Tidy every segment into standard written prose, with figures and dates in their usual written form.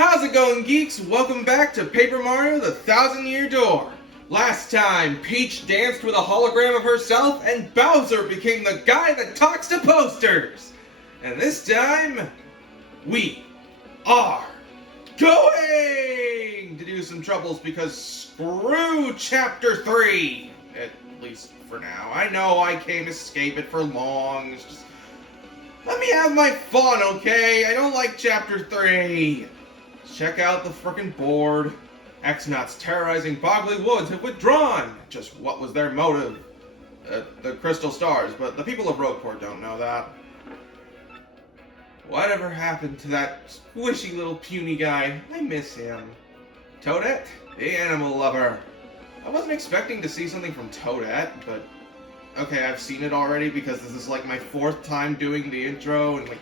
How's it going, geeks? Welcome back to Paper Mario: The Thousand-Year Door. Last time, Peach danced with a hologram of herself, and Bowser became the guy that talks to posters. And this time, we are going to do some troubles because screw Chapter 3. At least for now. I know I can't escape it for long. It's just... let me have my fun, okay? I don't like Chapter 3. Check out the frickin' board. X-Nuts terrorizing Boggly Woods have withdrawn. Just what was their motive? The Crystal Stars, but the people of Rogueport don't know that. Whatever happened to that squishy little puny guy? I miss him. Toadette, the animal lover. I wasn't expecting to see something from Toadette, but... okay, I've seen it already because this is like my 4th time doing the intro, and like...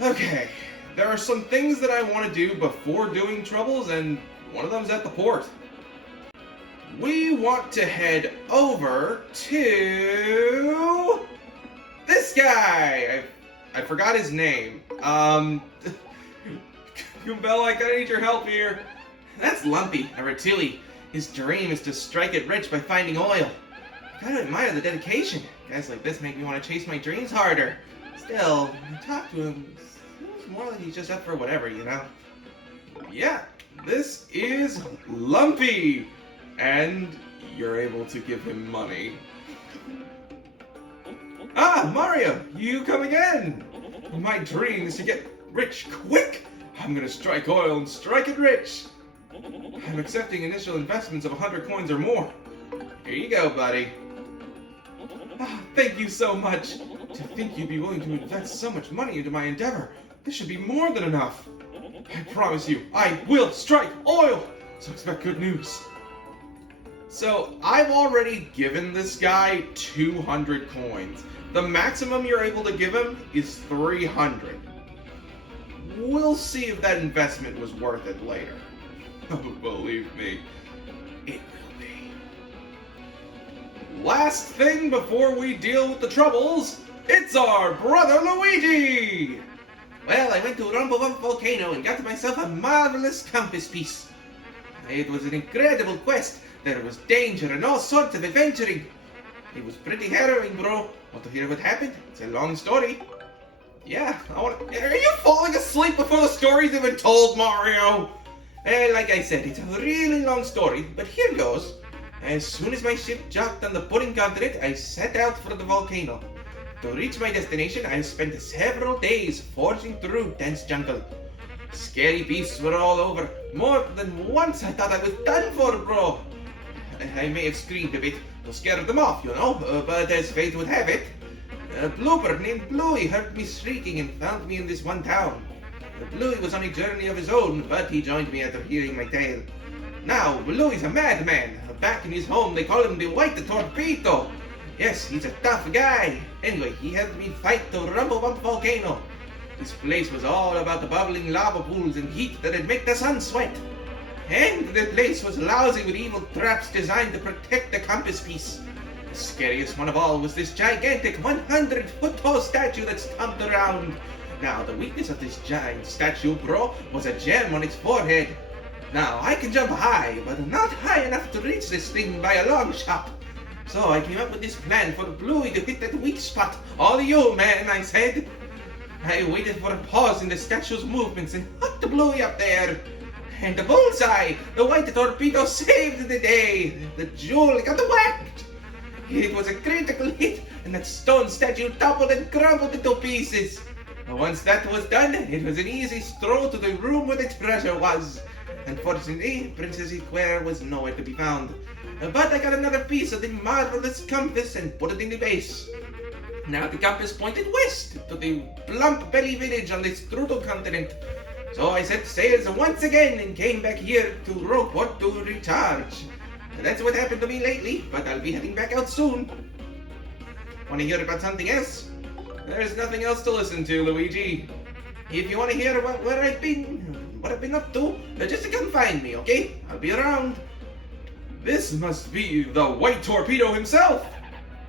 okay, there are some things that I want to do before doing Troubles, and one of them's at the port. We want to head over to... this guy! I forgot his name. Goombella, I gotta need your help here. That's Lumpy, a Rattili. His dream is to strike it rich by finding oil. I gotta admire the dedication. Guys like this make me want to chase my dreams harder. Still, when I talk to him, it seems more like he's just up for whatever, you know? Yeah, this is Lumpy! And you're able to give him money. Ah, Mario, you come again! My dream is to get rich quick! I'm gonna strike oil and strike it rich! I'm accepting initial investments of 100 coins or more. Here you go, buddy. Ah, thank you so much! To think you'd be willing to invest so much money into my endeavor, this should be more than enough. I promise you, I will strike oil! So expect good news. So, I've already given this guy 200 coins. The maximum you're able to give him is 300. We'll see if that investment was worth it later. Oh, believe me, it will be. Last thing before we deal with the troubles, it's our brother Luigi! Well, I went to Rumblebump Volcano and got myself a marvelous compass piece. It was an incredible quest. There was danger and all sorts of adventuring. It was pretty harrowing, bro. Want to hear what happened? It's a long story. Yeah, are you falling asleep before the story's even told, Mario? Like I said, it's a really long story, but here goes. As soon as my ship docked on the Pudding Continent, I set out for the volcano. To reach my destination, I spent several days forging through dense jungle. Scary beasts were all over. More than once I thought I was done for, bro. I may have screamed a bit to scare them off, you know, but as fate would have it, a blooper named Bluey heard me shrieking and found me in this one town. Bluey was on a journey of his own, but he joined me after hearing my tale. Now, Bluey's a madman. Back in his home, they call him the White Torpedo. Yes, he's a tough guy. Anyway, he helped me fight the Rumblebump Volcano. This place was all about the bubbling lava pools and heat that'd make the sun sweat. And the place was lousy with evil traps designed to protect the compass piece. The scariest one of all was this gigantic 100-foot-tall statue that stomped around. Now, the weakness of this giant statue, bro, was a gem on its forehead. Now, I can jump high, but not high enough to reach this thing by a long shot. So I came up with this plan for Bluey to hit that weak spot. All you, man, I said. I waited for a pause in the statue's movements and hooked Bluey up there. And the bullseye! The White Torpedo saved the day! The jewel got whacked! It was a critical hit, and that stone statue toppled and crumbled into pieces. Once that was done, it was an easy stroll to the room where the treasure was. Unfortunately, Princess Equerre was nowhere to be found. But I got another piece of the marvelous compass and put it in the base. Now the compass pointed west to the Plump Belly village on the Strudel continent. So I set sails once again and came back here to Rogueport to recharge. That's what happened to me lately, but I'll be heading back out soon. Want to hear about something else? There's nothing else to listen to, Luigi. If you want to hear about where I've been, what I've been up to, just come find me, okay? I'll be around. This must be the White Torpedo himself.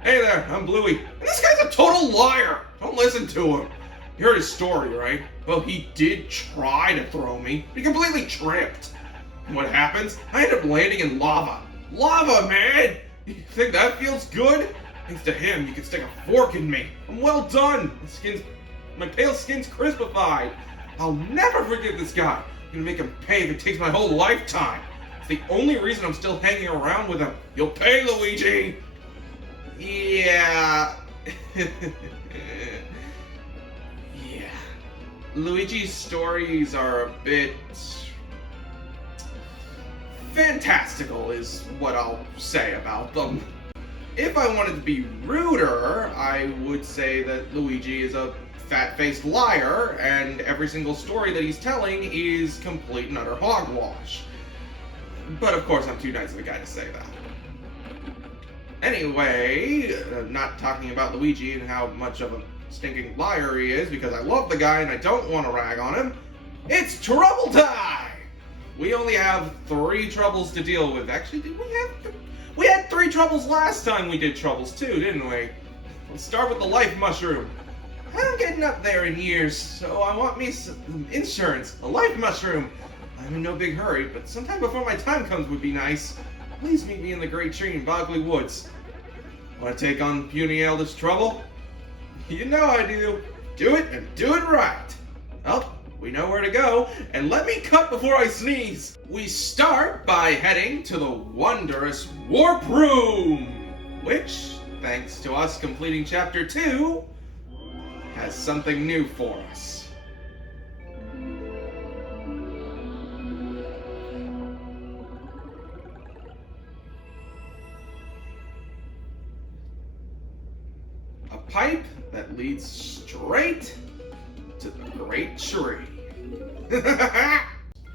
Hey there, I'm Bluey. And this guy's a total liar. Don't listen to him. You heard his story, right? Well, he did try to throw me. He completely tripped. And what happens? I end up landing in lava. Lava, man! You think that feels good? Thanks to him, you can stick a fork in me. I'm well done. My pale skin's crispified. I'll never forgive this guy. I'm gonna make him pay if it takes my whole lifetime. It's the only reason I'm still hanging around with him. You'll pay, Luigi! Yeah. Yeah. Luigi's stories are a bit fantastical is what I'll say about them. If I wanted to be ruder, I would say that Luigi is a fat-faced liar, and every single story that he's telling is complete and utter hogwash. But of course, I'm too nice of a guy to say that. Anyway, not talking about Luigi and how much of a stinking liar he is, because I love the guy and I don't want to rag on him, it's trouble time! We only have 3 troubles to deal with. Actually, did we have... We had 3 troubles last time we did troubles too, didn't we? Let's start with the life mushroom. I'm getting up there in years, so I want me some insurance. A life mushroom. I'm in no big hurry, but sometime before my time comes would be nice. Please meet me in the Great Tree in Bogley Woods. Want to take on puny eldest trouble? You know I do. Do it and do it right. Well, we know where to go, and let me cut before I sneeze. We start by heading to the wondrous Warp Room, which, thanks to us completing Chapter 2, has something new for us. A pipe that leads straight to the Great Tree.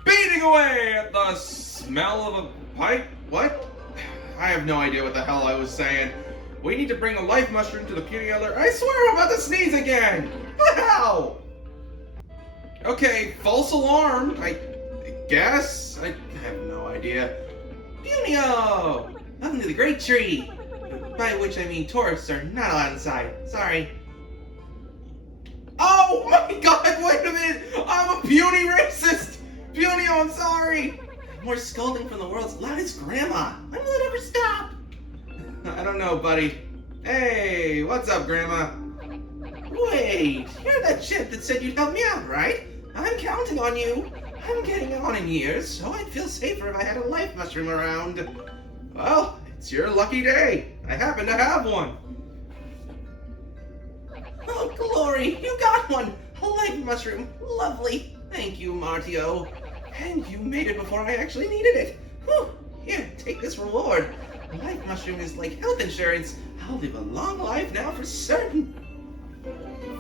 Beating away at the smell of a pipe? What? I have no idea what the hell I was saying. We need to bring a life mushroom to the puny elder. I swear I'm about to sneeze again! How? Okay, false alarm. I guess? I have no idea. Punio! Welcome to the Great Tree! By which I mean tourists are not allowed inside. Sorry. Oh my god, wait a minute! I'm a puny racist! Punio, I'm sorry! More scolding from the world's loudest grandma. When will it ever stop? I don't know, buddy. Hey, what's up, Grandma? Wait, you're that chip that said you'd help me out, right? I'm counting on you. I'm getting on in years, so I'd feel safer if I had a life mushroom around. Well, it's your lucky day. I happen to have one. Oh, glory, you got one! A life mushroom. Lovely. Thank you, Martio. And you made it before I actually needed it. Whew. Here, take this reward. A life mushroom is like health insurance. I'll live a long life now for certain.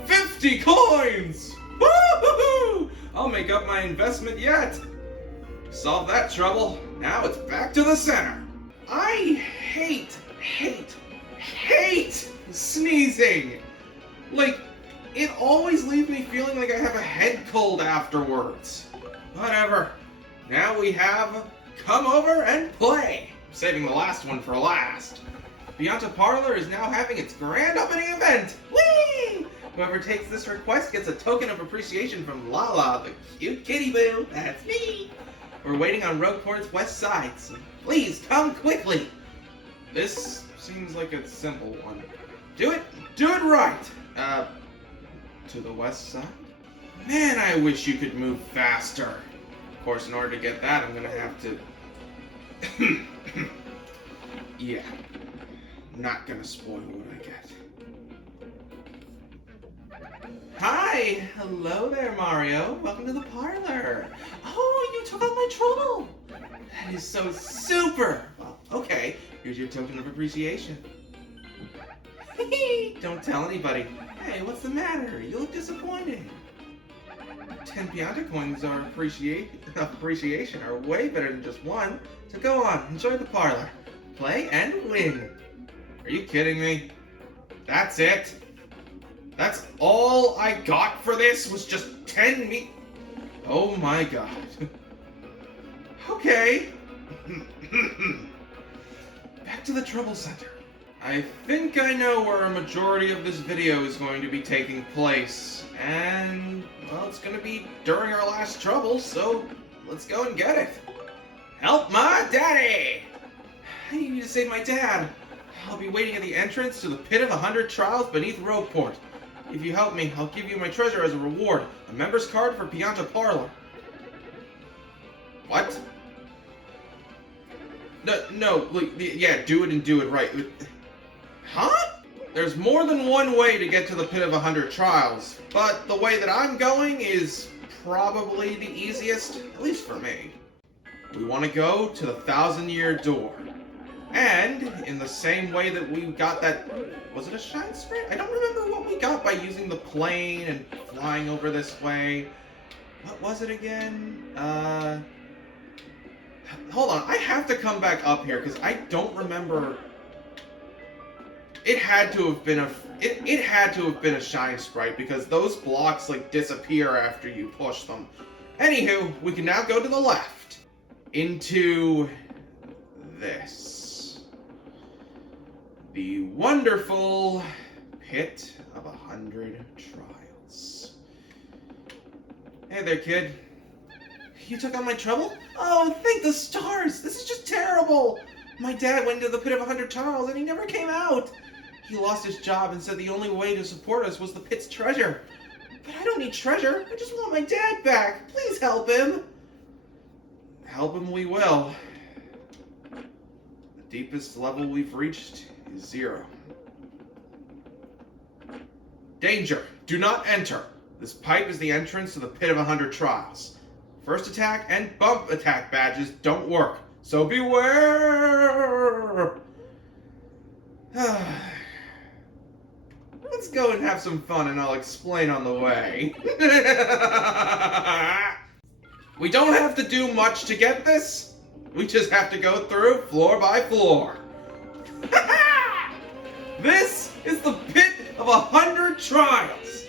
50 coins! Woo-hoo-hoo! I'll make up my investment yet. Solve that trouble. Now it's back to the center. I hate sneezing. Like, it always leaves me feeling like I have a head cold afterwards. Whatever. Now we have Come Over and Play. I'm saving the last one for last. Pianta Parlor is now having its grand opening event. Whee! Whoever takes this request gets a token of appreciation from Lala, the cute kitty boo. That's me. We're waiting on Rogueport's west side, so please come quickly. This seems like a simple one. Do it right. To the west side? Man, I wish you could move faster. Of course, in order to get that, I'm gonna have to... Yeah. Not gonna spoil what I get. Hi! Hello there, Mario. Welcome to the parlor. Oh, you took out my trouble. That is so super. Well, okay. Here's your token of appreciation. Don't tell anybody. Hey, what's the matter? You look disappointed. 10 Pianta coins are appreciation are way better than just one. So go on, enjoy the parlor. Play and win. Are you kidding me? That's it? That's all I got for this was just 10 me... Oh my god. Okay. Back to the trouble center. I think I know where a majority of this video is going to be taking place, and, well, it's going to be during our last trouble, so let's go and get it. Help my daddy! I need to save my dad. I'll be waiting at the entrance to the Pit of 100 Trials beneath Rogueport. If you help me, I'll give you my treasure as a reward, a member's card for Pianta Parlor. What? No, yeah, do it and do it right. Huh? There's more than one way to get to the Pit of 100 Trials, but the way that I'm going is probably the easiest, at least for me. We want to go to the 1,000-Year Door. And, in the same way that we got that... Was it a shine sprite? I don't remember what we got by using the plane and flying over this way. What was it again? Hold on, I have to come back up here, because I don't remember... It had to have been it had to have been a shine sprite, because those blocks, like, disappear after you push them. Anywho, we can now go to the left. Into... this. The wonderful Pit of 100 Trials. Hey there, kid. You took on my trouble? Oh, thank the stars! This is just terrible! My dad went into the Pit of 100 Trials and he never came out! He lost his job and said the only way to support us was the pit's treasure. But I don't need treasure. I just want my dad back. Please help him. Help him we will. The deepest level we've reached is 0. Danger! Do not enter. This pipe is the entrance to the Pit of 100 Trials. First attack and bump attack badges don't work, so beware! Let's go and have some fun and I'll explain on the way. We don't have to do much to get this. We just have to go through floor by floor. This is the Pit of 100 Trials.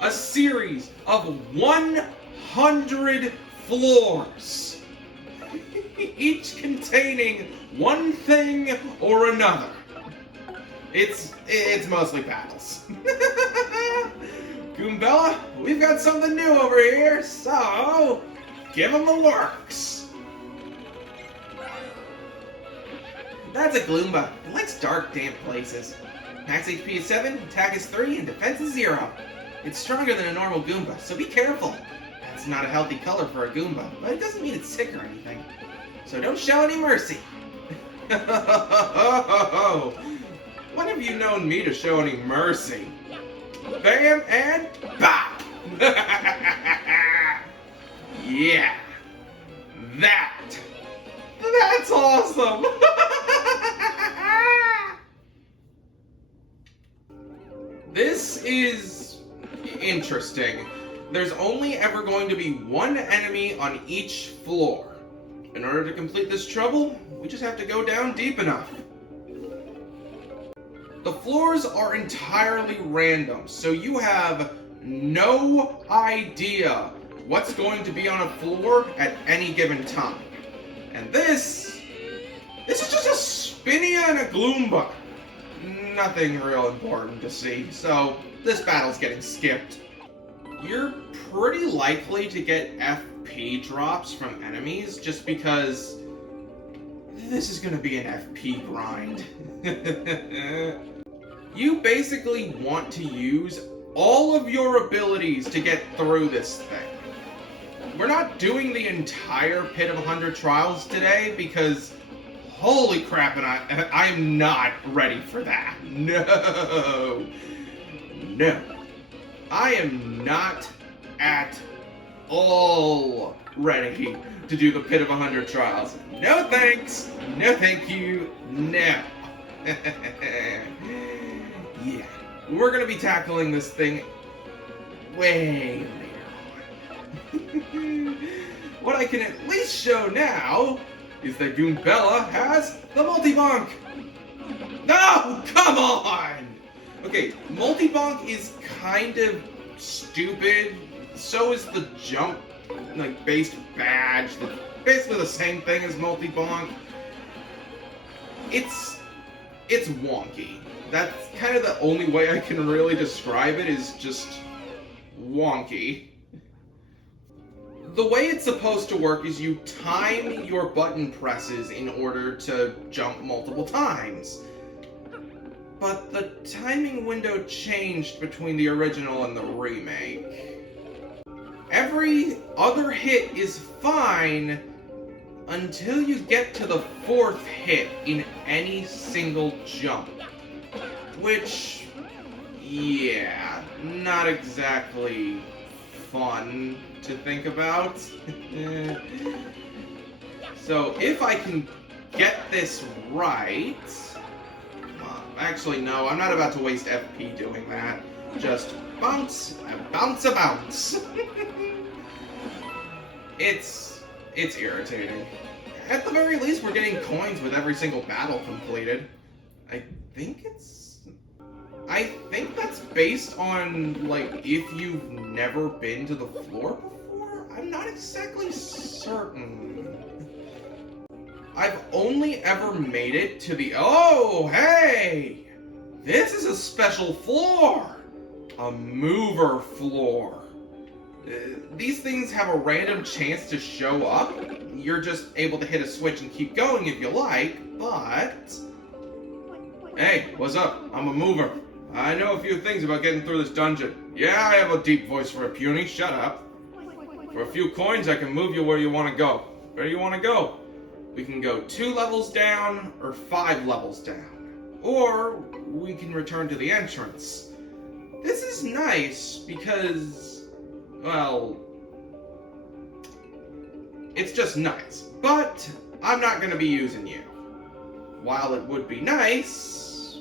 A series of 100 floors. Each containing one thing or another. It's mostly battles. Goombella, we've got something new over here, so give them the works. That's a Gloomba. It likes dark, damp places. Max HP is 7, attack is 3, and defense is 0. It's stronger than a normal Goomba, so be careful. That's not a healthy color for a Goomba, but it doesn't mean it's sick or anything. So don't show any mercy. When have you known me to show any mercy? Bam and bop! Yeah. That's awesome! This is interesting. There's only ever going to be one enemy on each floor. In order to complete this trouble, we just have to go down deep enough. The floors are entirely random, so you have no idea what's going to be on a floor at any given time. And this is just a Spinia and a Gloomba. Nothing real important to see, so this battle's getting skipped. You're pretty likely to get FP drops from enemies just because this is going to be an FP grind. You basically want to use all of your abilities to get through this thing. We're not doing the entire Pit of 100 Trials today because holy crap, and I am not ready for that. No. I am not at all ready to do the Pit of 100 Trials. No thanks. No thank you. No. Yeah. We're going to be tackling this thing way later on. What I can at least show now is that Goombella has the multi-bonk. No! Come on! Okay, multi-bonk is kind of stupid. So is the jump, like, based badge. Basically the same thing as multi-bonk. It's it's wonky. That's kind of the only way I can really describe it, is just wonky. The way it's supposed to work is you time your button presses in order to jump multiple times. But the timing window changed between the original and the remake. Every other hit is fine until you get to the fourth hit in any single jump. Which, yeah, not exactly fun to think about. So if I can get this right... Actually, no, I'm not about to waste FP doing that. Just bounce, bounce, bounce. It's irritating. At the very least, we're getting coins with every single battle completed. I think that's based on, like, if you've never been to the floor before? I'm not exactly certain. I've only ever made it to the... Oh, hey! This is a special floor! A mover floor. These things have a random chance to show up. You're just able to hit a switch and keep going if you like, but... Hey, what's up? I'm a mover. I know a few things about getting through this dungeon. Yeah, I have a deep voice for a puny. Shut up. For a few coins, I can move you where you want to go. Where do you want to go? We can go 2 levels down or 5 levels down. Or we can return to the entrance. This is nice because, well, it's just nice. But I'm not going to be using you. While it would be nice,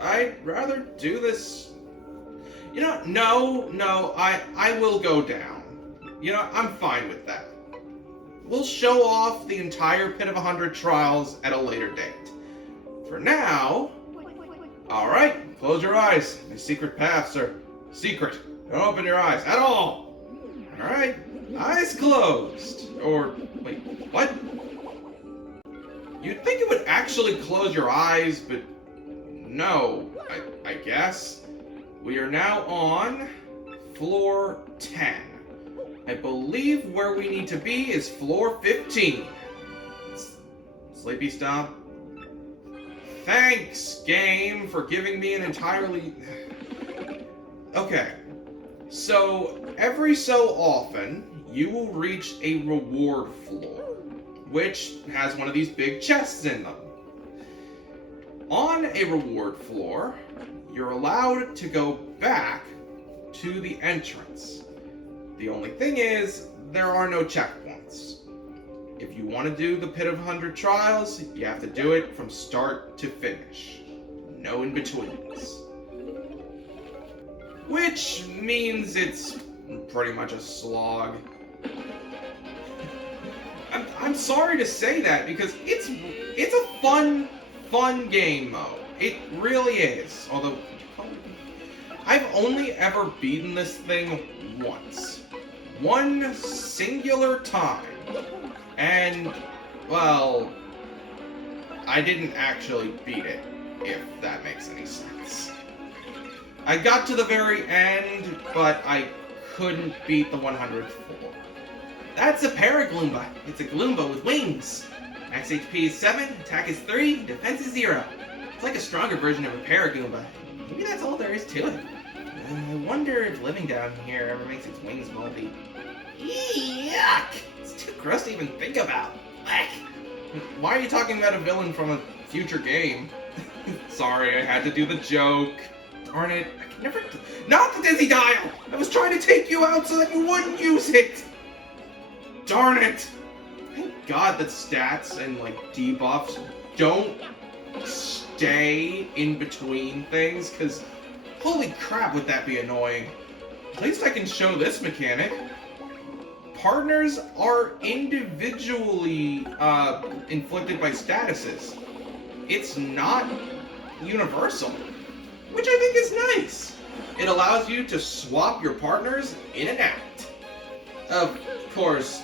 I'd rather do this. You know, no, I will go down. You know, I'm fine with that. We'll show off the entire Pit of 100 Trials at a later date. For now... Alright, close your eyes. My secret paths are secret. Don't open your eyes at all. Alright, eyes closed. Or, wait, what? You'd think it would actually close your eyes, but no, I guess. We are now on floor 10. I believe where we need to be is floor 15. Sleepy stop. Thanks, game, for giving me an entirely... Okay. So, every so often, you will reach a reward floor, which has one of these big chests in them. On a reward floor, you're allowed to go back to the entrance. The only thing is, there are no checkpoints. If you want to do the Pit of 100 Trials, you have to do it from start to finish. No in-betweens. Which means it's pretty much a slog. I'm sorry to say that, because it's a fun game mode. It really is. Although, I've only ever beaten this thing once. One singular time. And, well, I didn't actually beat it, if that makes any sense. I got to the very end, but I couldn't beat the 100th floor. That's a Paragloomba. It's a Gloomba with wings. Max HP is 7, attack is 3, defense is 0. It's like a stronger version of a Paragoomba. Maybe that's all there is to it. I wonder if living down here ever makes its wings moldy. Yuck! It's too gross to even think about. Blech. Why are you talking about a villain from a future game? Sorry, I had to do the joke. Darn it, I can never... Not the Dizzy Dial! I was trying to take you out so that you wouldn't use it! Darn it! Thank God that stats and, like, debuffs don't stay in between things, because holy crap would that be annoying. At least I can show this mechanic. Partners are individually inflicted by statuses. It's not universal, which I think is nice. It allows you to swap your partners in and out. Of course,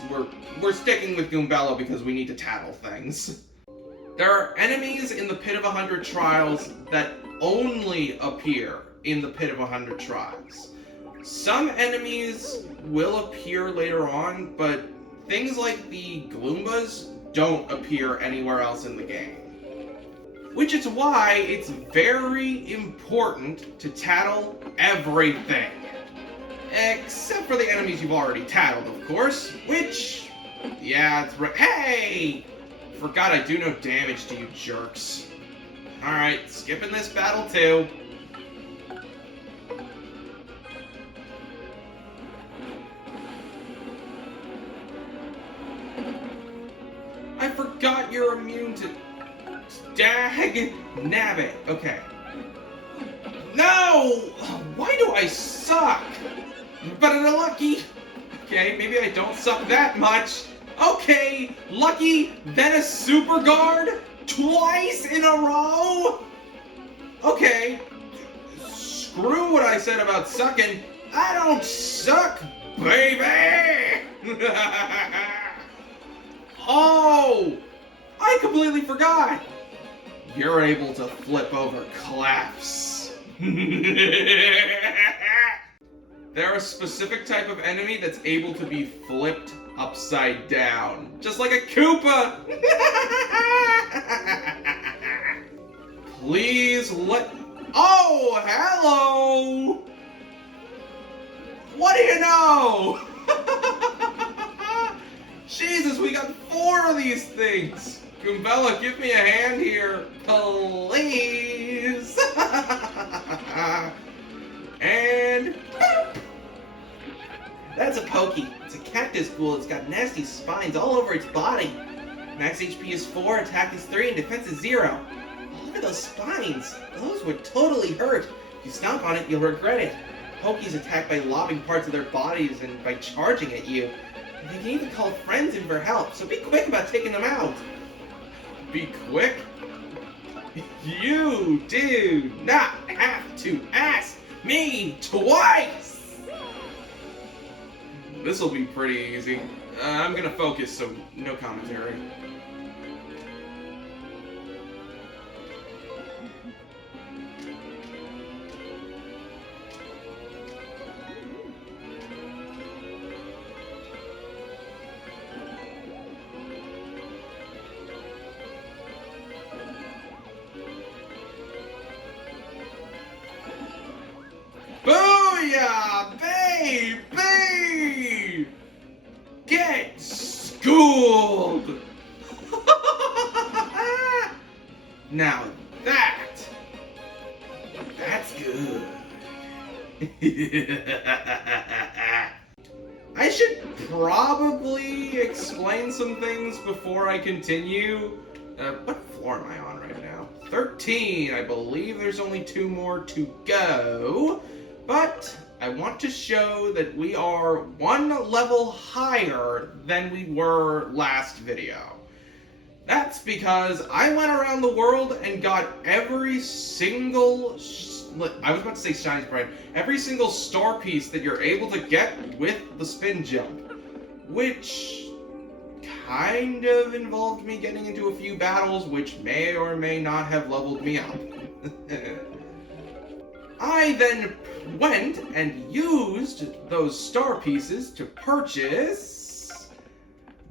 we're sticking with Goombella because we need to tattle things. There are enemies in the Pit of 100 Trials that only appear in the Pit of 100 Trials. Some enemies will appear later on, but things like the Gloombas don't appear anywhere else in the game. Which is why it's very important to tattle everything. Except for the enemies you've already tattled, of course, which, yeah, it's right. Hey! Forgot I do no damage to you jerks. Alright, skipping this battle too. I forgot you're immune to... Dag nabbit. Okay. No! Why do I suck? But I'm lucky. Okay, maybe I don't suck that much. Okay, lucky, then a super guard? Twice in a row? Okay. Screw what I said about sucking. I don't suck, baby! Oh! I completely forgot! You're able to flip over Collapse. They're a specific type of enemy that's able to be flipped upside down. Just like a Koopa! Please let... Oh, hello! What do you know? Jesus, we got 4 of these things! Goombella, give me a hand here, please! And... boop. That's a Pokey. It's a cactus ghoul. It's got nasty spines all over its body. Max HP is 4, attack is 3, and defense is 0. Oh, look at those spines. Those would totally hurt. If you stomp on it, you'll regret it. Pokeys attack by lobbing parts of their bodies and by charging at you. And they can even call friends in for help, so be quick about taking them out. Be quick? You do not have to ask me twice! This'll be pretty easy. I'm gonna focus, so no commentary. Booyah, baby! Get schooled! Now that's good. I should probably explain some things before I continue. What floor am I on right now? 13. I believe there's only 2 more to go. But I want to show that we are 1 level higher than we were last video. That's because I went around the world and got every single, I was about to say shiny sprite, every single star piece that you're able to get with the spin jump, which kind of involved me getting into a few battles which may or may not have leveled me up. I then went and used those star pieces to purchase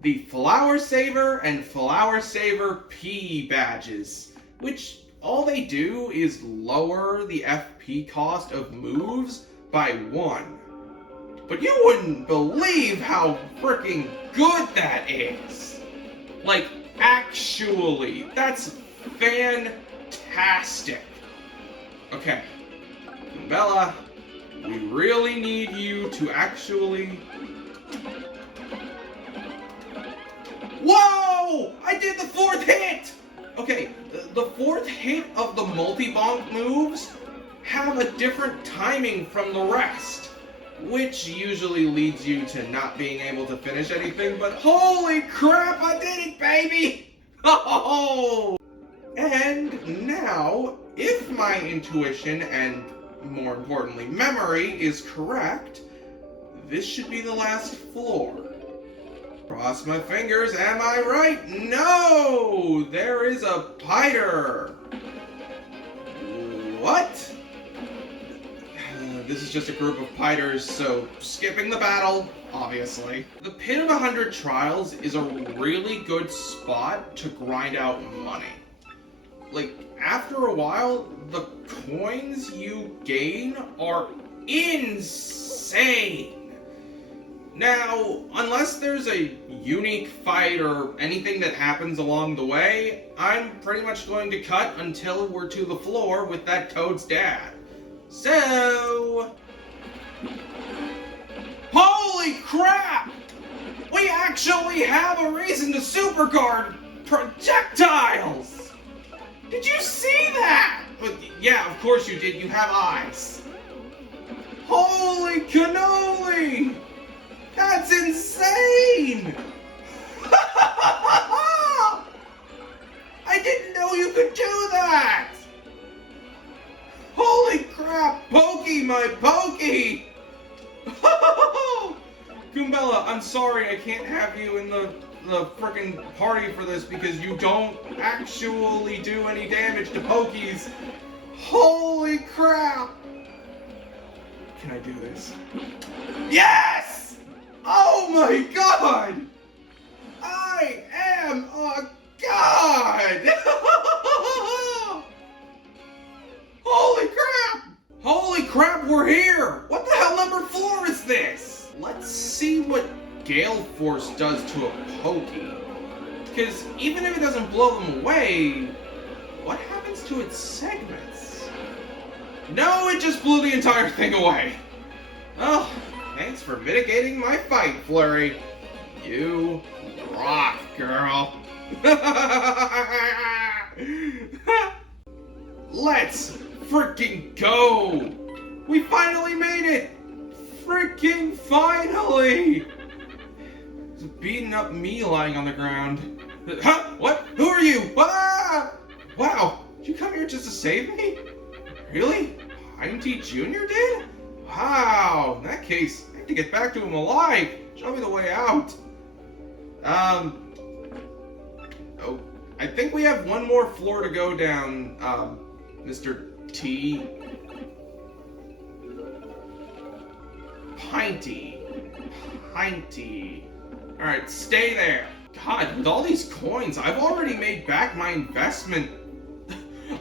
the Flower Saver and Flower Saver P badges, which all they do is lower the FP cost of moves by 1. But you wouldn't believe how freaking good that is. Like, actually, that's fantastic. Okay. Bella, we really need you to actually... Whoa! I did the 4th hit! Okay, the 4th hit of the multi-bonk moves have a different timing from the rest, which usually leads you to not being able to finish anything, but holy crap, I did it, baby! Oh! And now, if my intuition and, more importantly, memory is correct, this should be the last floor. Cross my fingers, am I right? No! There is a Piter! What? This is just a group of Piters, so skipping the battle, obviously. The Pit of 100 Trials is a really good spot to grind out money. Like, after a while, the coins you gain are insane! Now, unless there's a unique fight or anything that happens along the way, I'm pretty much going to cut until we're to the floor with that Toad's dad. So... Holy crap! We actually have a reason to superguard projectiles! Did you see that? Yeah, of course you did. You have eyes. Holy cannoli! That's insane! I didn't know you could do that! Holy crap! Pokey, my Pokey! Goombella, I'm sorry I can't have you in the frickin' party for this because you don't actually do any damage to Pokies. Holy crap! Can I do this? Yes! Oh my god! I am a god! Holy crap! Holy crap, we're here! What the hell number floor is this? Let's see what Gale Force does to a Pokey. Because even if it doesn't blow them away, what happens to its segments? No, it just blew the entire thing away. Oh, thanks for mitigating my fight, Flurry. You rock, girl. Let's freaking go! We finally made it! Freaking finally! There's a beaten up me lying on the ground. Huh? What? Who are you? Ah! Wow, did you come here just to save me? Really? Pine Tea Jr. did? Wow, in that case, I have to get back to him alive. Show me the way out. Oh, I think we have one more floor to go down, Mr. T. Pinty. Pinty. Alright, stay there. God, with all these coins, I've already made back my investment.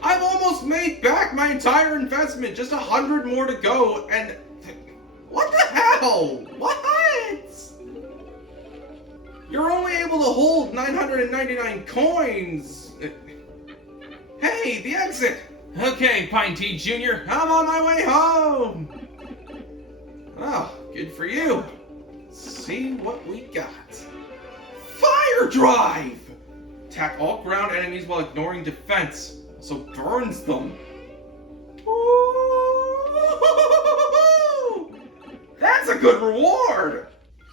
I've almost made back my entire investment. Just 100 more to go, and... What the hell? What? You're only able to hold 999 coins. Hey, the exit. Okay, Pine Tea Jr., I'm on my way home. Oh, good for you. Let's see what we got. Fire Drive! Attack all ground enemies while ignoring defense. Also burns them. Ooh, that's a good reward!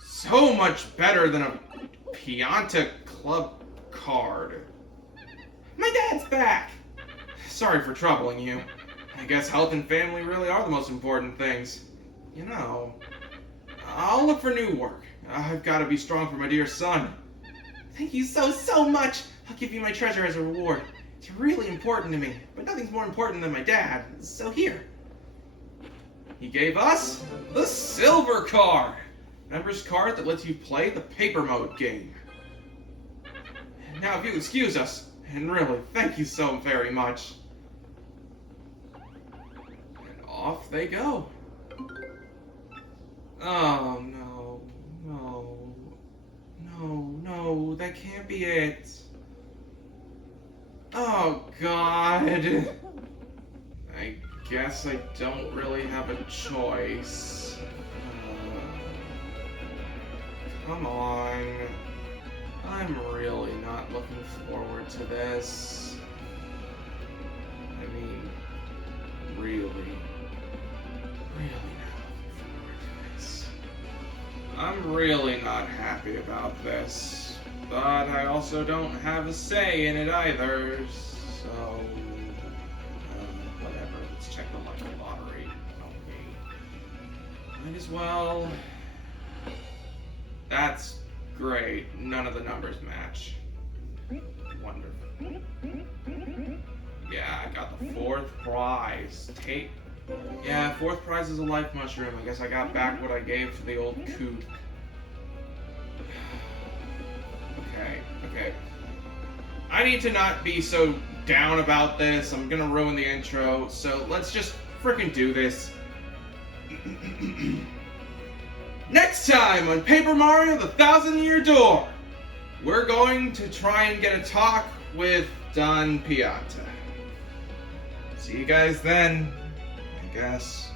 So much better than a Pianta Club card. My dad's back! Sorry for troubling you. I guess health and family really are the most important things. You know, I'll look for new work. I've got to be strong for my dear son. Thank you so much. I'll give you my treasure as a reward. It's really important to me, but nothing's more important than my dad. So here. He gave us the Silver Card. Member's card that lets you play the paper mode game. Now if you excuse us, and really, thank you so very much. And off they go. Oh no, that can't be it. Oh God. I guess I don't really have a choice. Come on. I'm really not looking forward to this. I mean, really not looking forward to this. I'm really not happy about this, but I also don't have a say in it either, so... whatever, let's check the lucky lottery. Okay. Might as well... That's Great. None of the numbers match. Wonderful. Yeah, I got the 4th prize. Yeah, 4th prize is a life mushroom. I guess I got back what I gave to the old coot. Okay. I need to not be so down about this. I'm gonna ruin the intro, so let's just frickin' do this. Next time on Paper Mario: The Thousand-Year Door, we're going to try and get a talk with Don Pianta. See you guys then, I guess.